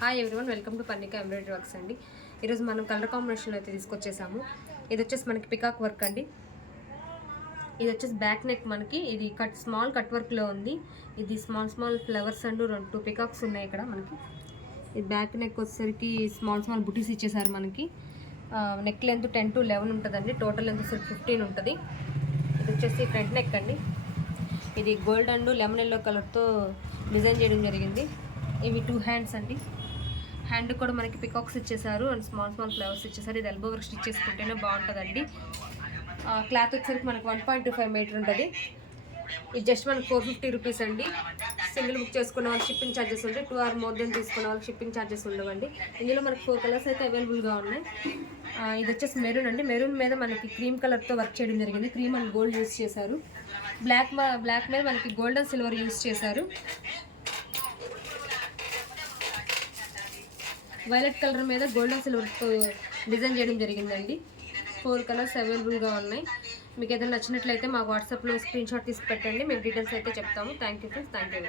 Hi everyone, welcome to Parnika embroidery works అండి. ఈరోజు మనం కలర్ కాంబినేషన్లో అయితే తీసుకొచ్చేసాము. ఇది వచ్చేసి మనకి పికాక్ వర్క్ అండి. ఇది వచ్చేసి బ్యాక్ నెక్, మనకి ఇది స్మాల్ కట్ వర్క్లో ఉంది. ఇది స్మాల్ ఫ్లవర్స్ అండ్ 2 పికాక్స్ ఉన్నాయి ఇక్కడ మనకి. ఇది బ్యాక్ నెక్ వచ్చేసరికి స్మాల్ బుటీస్ ఇచ్చేసారు మనకి. నెక్ లెంత్ 10 to 11 ఉంటుందండి. టోటల్ లెంత్ వచ్చేసరికి 15 ఉంటుంది. ఇది వచ్చేసి ఫ్రంట్ నెక్ అండి. ఇది గోల్డ్ అండ్ లెమన్ ఎల్లో కలర్తో డిజైన్ చేయడం జరిగింది. ఇవి 2 హ్యాండ్స్ అండి. హ్యాండ్ కూడా మనకి పికాక్స్ ఇచ్చేసారు అండ్ స్మాల్ ఫ్లవర్స్ ఇచ్చేసారు. ఇది ఎల్బో వర్క్ స్టిచ్ చేసుకుంటేనే బాగుంటుందండి. క్లాత్ వచ్చేసరికి మనకి 1.25 మీటర్ ఉంటుంది. ఇది జస్ట్ మనకి 450 రూపీస్ అండి. సింగిల్ బుక్ చేసుకున్న వాళ్ళకి షిప్పింగ్ ఛార్జెస్ ఉంటాయి. 2 or more దెన్ తీసుకున్న వాళ్ళకి షిప్పింగ్ ఛార్జెస్ ఉండవండి. ఇందులో మనకి 4 కలర్స్ అయితే అవైలబుల్గా ఉన్నాయి. ఇది వచ్చేసి మెరూన్ అండి. మెరూన్ మీద మనకి క్రీమ్ కలర్తో వర్క్ చేయడం జరిగింది. క్రీమ్ అండ్ గోల్డ్ యూస్ చేశారు. బ్లాక్ మీద మనకి గోల్డ్ అండ్ సిల్వర్ యూస్ చేశారు. వైలెట్ కలర్ మీద గోల్డ్ అండ్ సిల్వర్తో డిజైన్ చేయడం జరిగిందండి. 4 కలర్స్ అవైలబుల్గా ఉన్నాయి. మీకు ఏదైనా నచ్చినట్లయితే మాకు వాట్సాప్లో స్క్రీన్ షాట్ తీసి పెట్టండి. మేము డీటెయిల్స్ అయితే చెప్తాము. Thank you friends. Thank you.